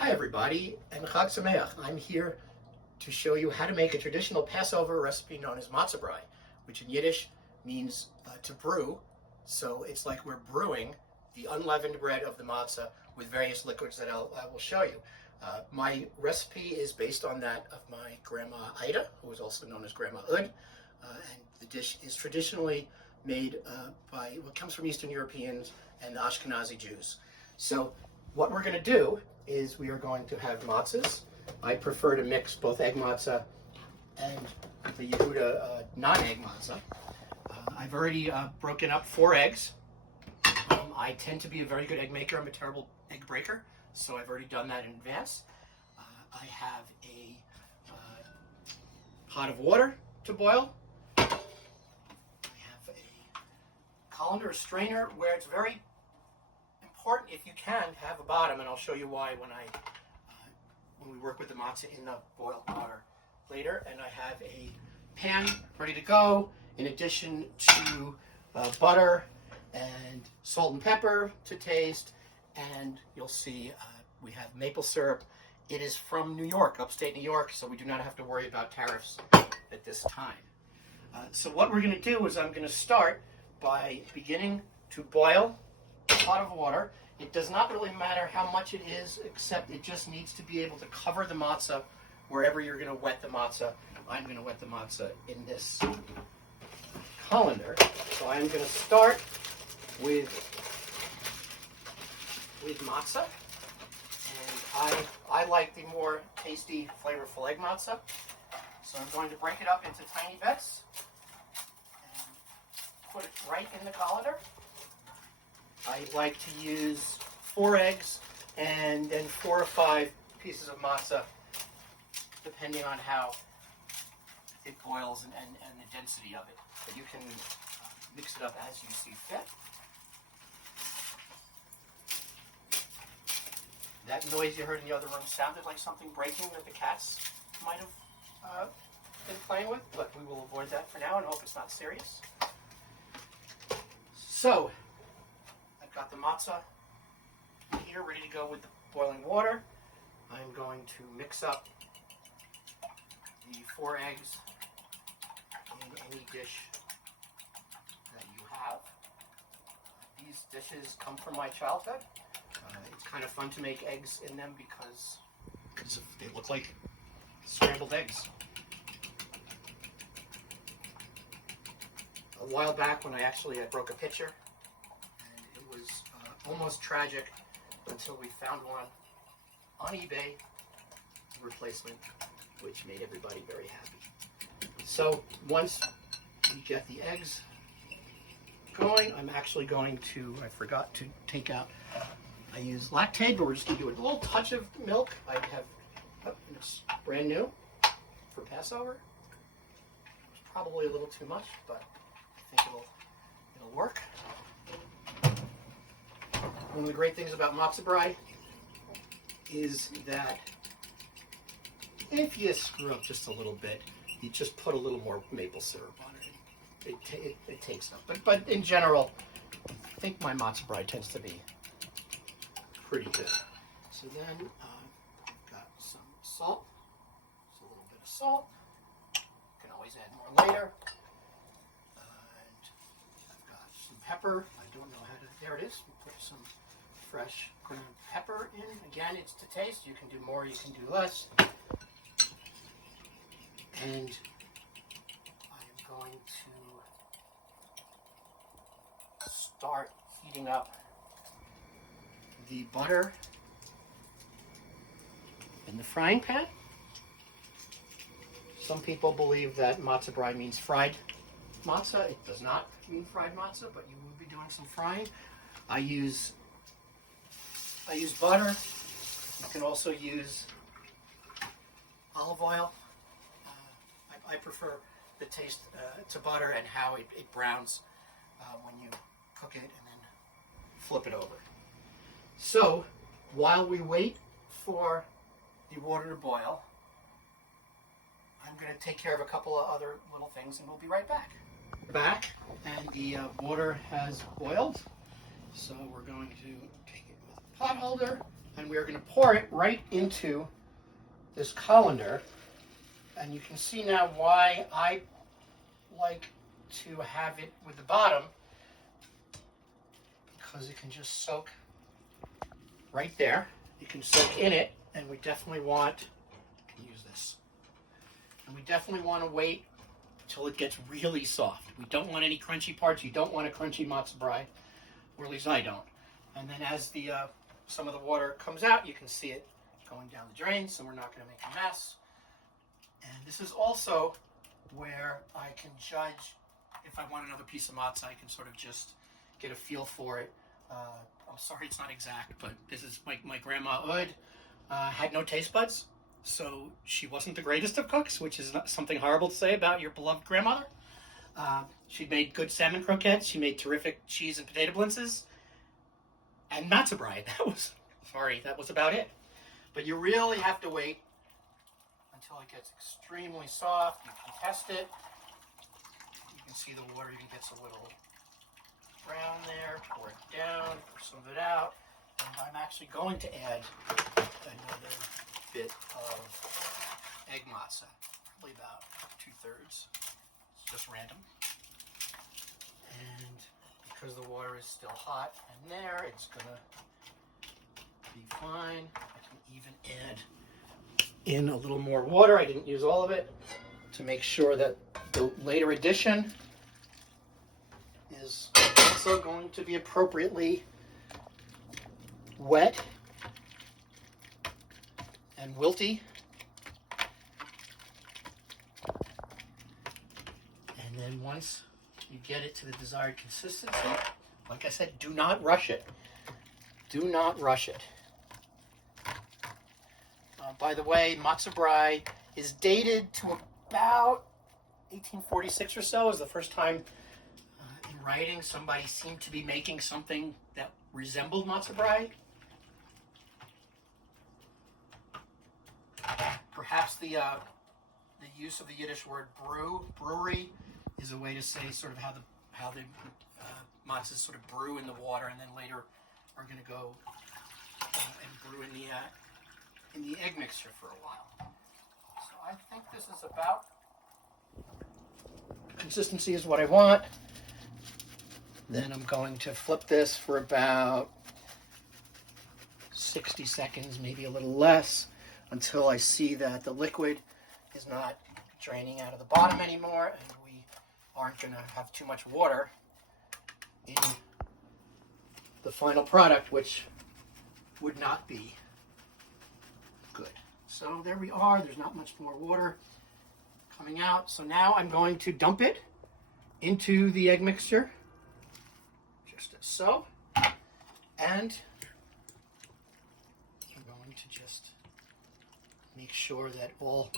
Hi everybody, and Chag Sameach. I'm here to show you how to make a traditional Passover recipe known as matzo brei, which in Yiddish means to brew. So it's like we're brewing the unleavened bread of the matzah with various liquids that I will show you. My recipe is based on that of my grandma Ida, who is also known as Grandma Ud, and the dish is traditionally made by what comes from Eastern Europeans and the Ashkenazi Jews. So what we're going to do is we are going to have matzahs. I prefer to mix both egg matzah and the Yehuda non-egg matzah. I've already broken up 4 eggs. I tend to be a very good egg maker. I'm a terrible egg breaker, so I've already done that in advance. I have a pot of water to boil. I have a colander, a strainer, where it's very important, if you can, to have a bottom, and I'll show you why when we work with the matzah in the boiled water later. And I have a pan ready to go, in addition to butter and salt and pepper to taste, and you'll see we have maple syrup. It is from New York, upstate New York, so we do not have to worry about tariffs at this time. So what we're going to do is I'm going to start by beginning to boil a pot of water. It does not really matter how much it is, except it just needs to be able to cover the matzah wherever you're going to wet the matzah. I'm going to wet the matzah in this colander. So I'm going to start with matzah, and I like the more tasty, flavorful egg matzah. So I'm going to break it up into tiny bits and put it right in the colander. I like to use 4 eggs and then 4 or 5 pieces of matzah, depending on how it boils and the density of it. But you can mix it up as you see fit. That noise you heard in the other room sounded like something breaking that the cats might have been playing with, but we will avoid that for now and hope it's not serious. So, I've got the matzah here ready to go with the boiling water. I'm going to mix up the 4 eggs in any dish that you have. These dishes come from my childhood. It's kind of fun to make eggs in them because they look like scrambled eggs. A while back when I broke a pitcher, and it was almost tragic until we found one on eBay, replacement, which made everybody very happy. So once we get the eggs going, I'm actually going to, I forgot to take out, I use lactate, but we're just going to do a little touch of milk. I have, it's brand new for Passover. It's probably a little too much, but I think it'll work. One of the great things about matzo brei is that if you screw up just a little bit, you just put a little more maple syrup on it. It takes up. But in general, I think my matzo brei tends to be pretty good. So then I've got some salt. Just a little bit of salt. You can always add more later. And I've got some pepper. I don't know how to, there it is. We put some fresh ground pepper in. Again, it's to taste. You can do more, you can do less. And I am going to start heating up the butter in the frying pan. Some people believe that matzo brei means fried matzah. It does not mean fried matzah, but you will be doing some frying. I use butter. You can also use olive oil. I prefer the taste to butter and how it browns when you cook it and then flip it over. So, while we wait for the water to boil, I'm going to take care of a couple of other little things and we'll be right back. And the water has boiled, so we're going to take it with a pot holder. and we are going to pour it right into this colander. And you can see now why I like to have it with the bottom, because it can just soak right there. You can soak in it, and we definitely want, I can use this, and we definitely want to wait until it gets really soft. We don't want any crunchy parts. You don't want a crunchy matzo brei, or at least I don't. And then as the some of the water comes out, you can see it going down the drain, so we're not going to make a mess. And this is also where I can judge if I want another piece of matzah. I can sort of just get a feel for it. I'm sorry it's not exact, but this is my grandma Ud had no taste buds, so she wasn't the greatest of cooks, which is not something horrible to say about your beloved grandmother. She made good salmon croquettes. She made terrific cheese and potato blintzes, and matzo brei. That was about it. But you really have to wait until it gets extremely soft. You can test it. You can see the water even gets a little brown there. Pour it down, pour some of it out. And I'm actually going to add another bit of egg matzah, probably about 2/3. It's just random. And because the water is still hot in there, it's gonna be fine. I can even add in a little more water. I didn't use all of it, to make sure that the later addition is also going to be appropriately wet and wilty. And then once you get it to the desired consistency, like I said, do not rush it. Do not rush it. By the way, matzo brei is dated to about 1846 or so. Is the first time in writing somebody seemed to be making something that resembled matzo brei. Perhaps the use of the Yiddish word brewery, is a way to say sort of how the matzahs sort of brew in the water, and then later are going to go and brew in the egg mixture for a while. So I think this is about, consistency is what I want. Then I'm going to flip this for about 60 seconds, maybe a little less, until I see that the liquid is not draining out of the bottom anymore, and we aren't going to have too much water in the final product, which would not be good. So there we are. There's not much more water coming out. So now I'm going to dump it into the egg mixture, just as so. And I'm going to just make sure that all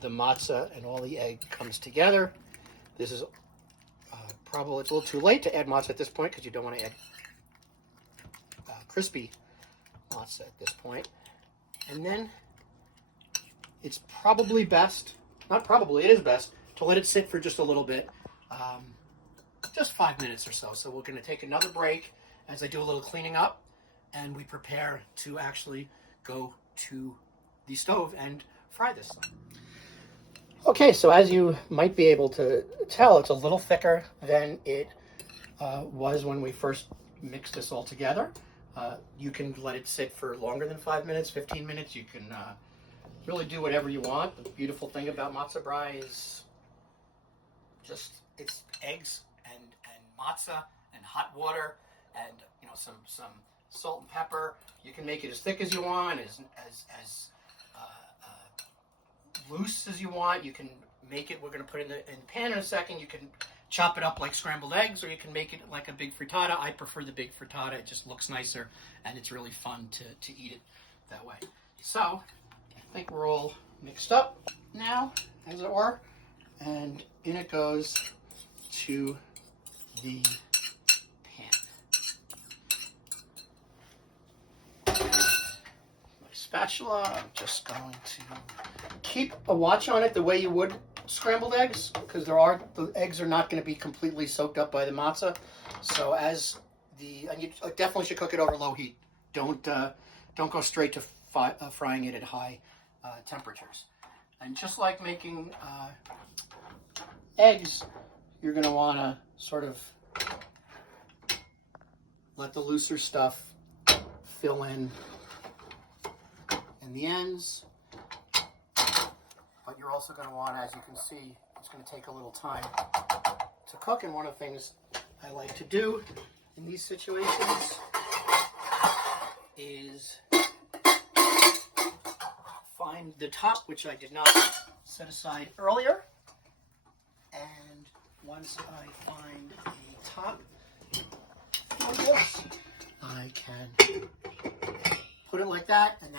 the matzah and all the egg comes together. This is probably, it's a little too late to add matzah at this point, because you don't want to add crispy matzah at this point. And then it's probably best, not probably, it is best to let it sit for just a little bit, just 5 minutes or so. So we're going to take another break as I do a little cleaning up, and we prepare to actually go to the stove and fry this. Okay, so as you might be able to tell, it's a little thicker than it was when we first mixed this all together. You can let it sit for longer than 5 minutes, 15 minutes. You can really do whatever you want. The beautiful thing about matzo brei is just it's eggs and matzah and hot water and some salt and pepper. You can make it as thick as you want, as loose as you want. You can make it, we're going to put it in the pan in a second. You can chop it up like scrambled eggs, or you can make it like a big frittata. I prefer the big frittata. It just looks nicer, and it's really fun to eat it that way. So I think we're all mixed up now, as it were, and in it goes to the pan. My spatula, I'm just going to keep a watch on it the way you would scrambled eggs, because the eggs are not going to be completely soaked up by the matzah. So and you definitely should cook it over low heat. Don't don't go straight to frying it at high temperatures. And just like making eggs, you're going to want to sort of let the looser stuff fill in the ends. But you're also going to want, as you can see, it's going to take a little time to cook. And one of the things I like to do in these situations is find the top, which I did not set aside earlier. And once I find a top for this, I can put it like that, and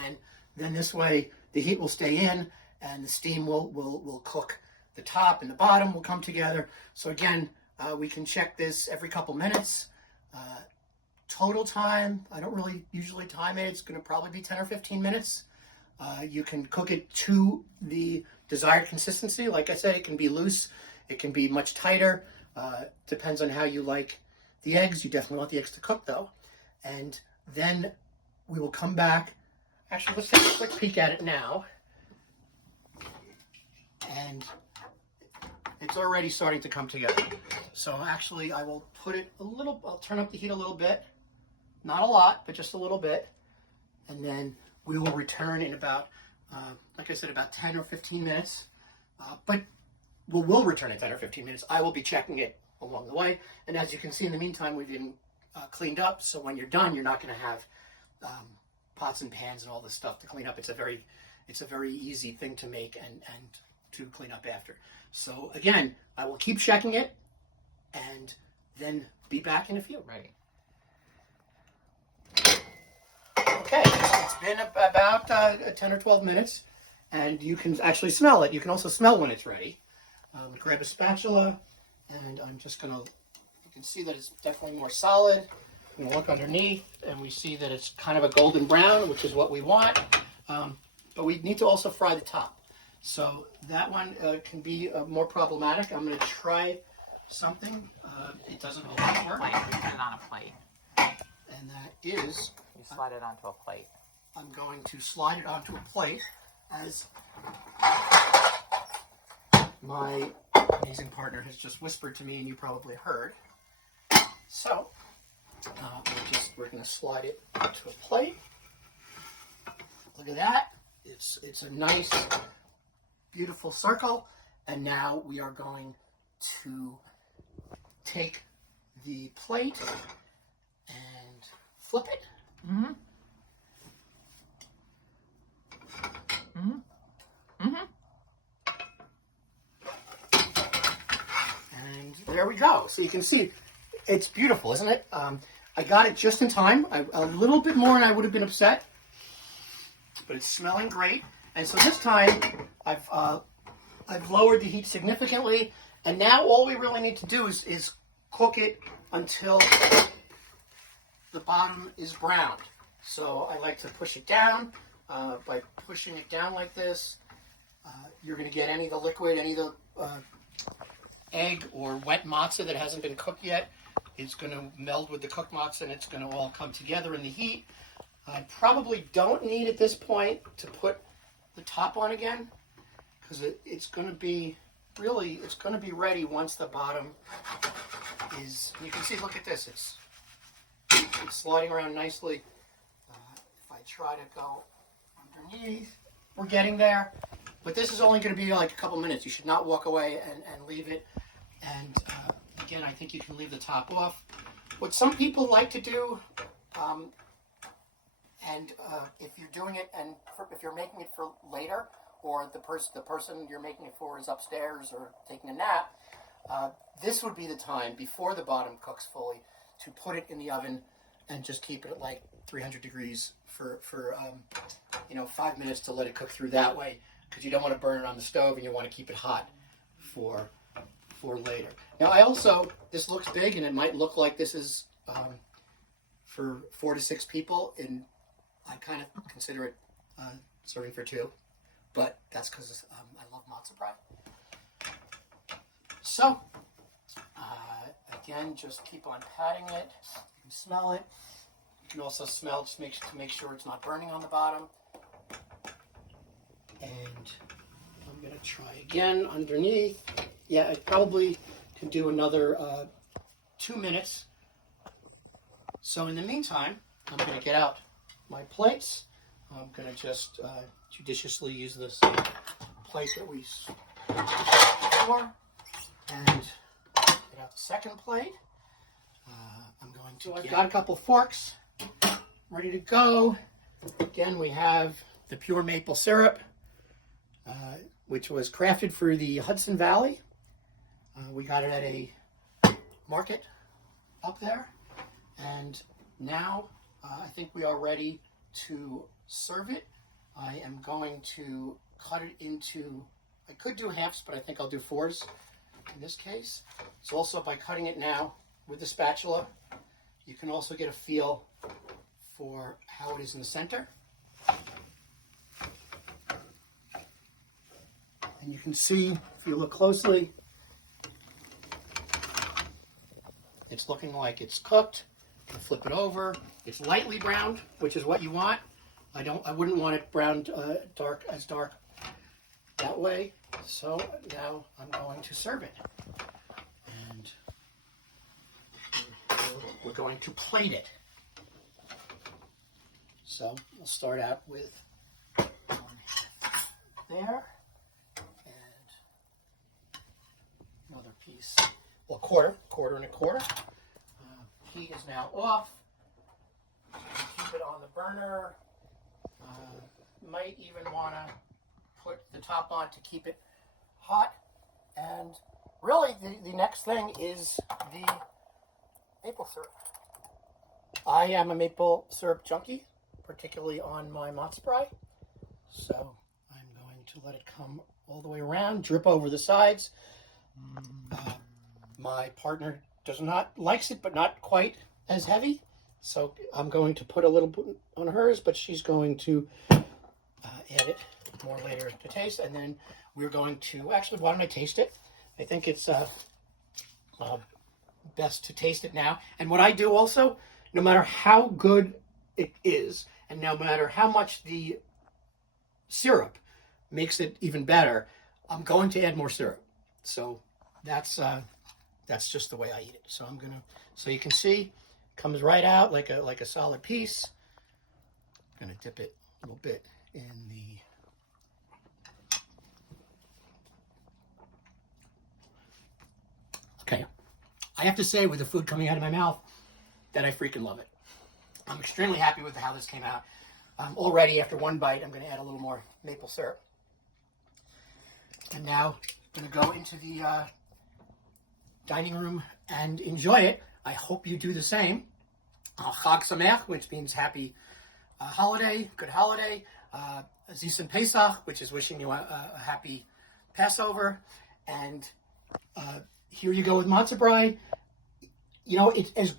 then this way the heat will stay in and the steam will cook the top and the bottom will come together. So again, we can check this every couple minutes. Total time, I don't really usually time it. It's going to probably be 10 or 15 minutes. You can cook it to the desired consistency. Like I said, it can be loose. It can be much tighter. Depends on how you like the eggs. You definitely want the eggs to cook though. And then we will come back. Actually, let's take a quick peek at it now. And it's already starting to come together. So actually, I will put it a little, I'll turn up the heat a little bit. Not a lot, but just a little bit. And then we will return in about, like I said, about 10 or 15 minutes. But we'll return in 10 or 15 minutes. I will be checking it along the way. And as you can see, in the meantime, we've been cleaned up. So when you're done, you're not going to have pots and pans and all this stuff to clean up. It's a very easy thing to make and to clean up after. So again, I will keep checking it and then be back in a few. Right. Okay, it's been about 10 or 12 minutes, and you can actually smell it. You can also smell when it's ready. Grab a spatula, and I'm just going to, you can see that it's definitely more solid. I'm going to look underneath, and we see that it's kind of a golden brown, which is what we want. But we need to also fry the top. So that one can be more problematic. I'm going to try something. It doesn't always work. We put it on a plate. And that is... You slide it onto a plate. I'm going to slide it onto a plate as my amazing partner has just whispered to me and you probably heard. So we're going to slide it onto a plate. Look at that. It's a nice, beautiful circle. And now we are going to take the plate and flip it. Mm-hmm. Mm-hmm. Mm-hmm. And there we go. So you can see, it's beautiful, isn't it? I got it just in time. A little bit more and I would have been upset. But it's smelling great. And so this time, I've lowered the heat significantly. And now all we really need to do is cook it until the bottom is browned. So I like to push it down. By pushing it down like this, you're going to get any of the liquid, any of the egg or wet matzo that hasn't been cooked yet. It's going to meld with the cooked matzo and it's going to all come together in the heat. I probably don't need at this point to put the top on again because it's going to be ready once the bottom is, you can see, look at this, it's sliding around nicely. If I try to go underneath, we're getting there, but this is only going to be like a couple minutes. You should not walk away and leave it. And again, I think you can leave the top off. What some people like to do, if you're doing it and if you're making it for later, or the person you're making it for is upstairs or taking a nap, this would be the time before the bottom cooks fully to put it in the oven and just keep it at like 300 degrees for 5 minutes to let it cook through that way, because you don't want to burn it on the stove and you want to keep it hot for later. Now this looks big and it might look like this is for 4 to 6 people, and I kind of consider it serving for 2, but that's because I love matzo brei. So again, just keep on patting it. You can smell it. You can also smell just to make sure it's not burning on the bottom. And I'm going to try again underneath. Yeah, I probably can do another 2 minutes. So in the meantime, I'm going to get out my plates. I'm going to just judiciously use this plate that we before, and get out the second plate. I'm going to. So I've got a couple forks ready to go. Again, we have the pure maple syrup, which was crafted for the Hudson Valley. We got it at a market up there, and now I think we are ready to serve it. I am going to cut it into, I could do halves, but I think I'll do fours in this case. So also by cutting it now with the spatula, you can also get a feel for how it is in the center. And you can see, if you look closely, it's looking like it's cooked. You can flip it over. It's lightly browned, which is what you want. I wouldn't want it browned dark that way. So now I'm going to serve it. And we're going to plate it. So we'll start out with one there and another piece. Well, quarter and a quarter. Heat is now off. Keep it on the burner. Might even want to put the top on to keep it hot. And really, the next thing is the maple syrup. I am a maple syrup junkie, particularly on my matzo brei. So I'm going to let it come all the way around, drip over the sides. My partner likes it, but not quite as heavy. So I'm going to put a little bit on hers, but she's going to add it more later to taste. And then we're going to, actually, why don't I taste it? I think it's best to taste it now. And what I do also, no matter how good it is, and no matter how much the syrup makes it even better, I'm going to add more syrup. So that's just the way I eat it. So so you can see, comes right out like a solid piece. I'm gonna dip it a little bit in the okay. I have to say, with the food coming out of my mouth, that I freaking love it. I'm extremely happy with how this came out. Already after one bite, I'm going to add a little more maple syrup. And now I'm going to go into the dining room and enjoy it. I hope you do the same. Chag Sameach, which means happy holiday, good holiday. Zisen Pesach, which is wishing you a happy Passover. And here you go with matzo brei. You know, it's as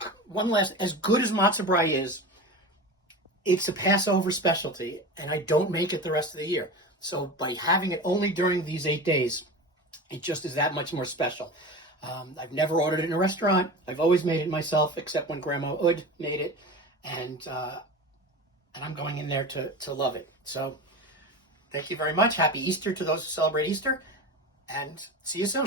good as matzo brei is, it's a Passover specialty, and I don't make it the rest of the year. So by having it only during these 8 days, it just is that much more special. I've never ordered it in a restaurant. I've always made it myself, except when Grandma Ud made it, and I'm going in there to love it. So thank you very much. Happy Easter to those who celebrate Easter, and see you soon.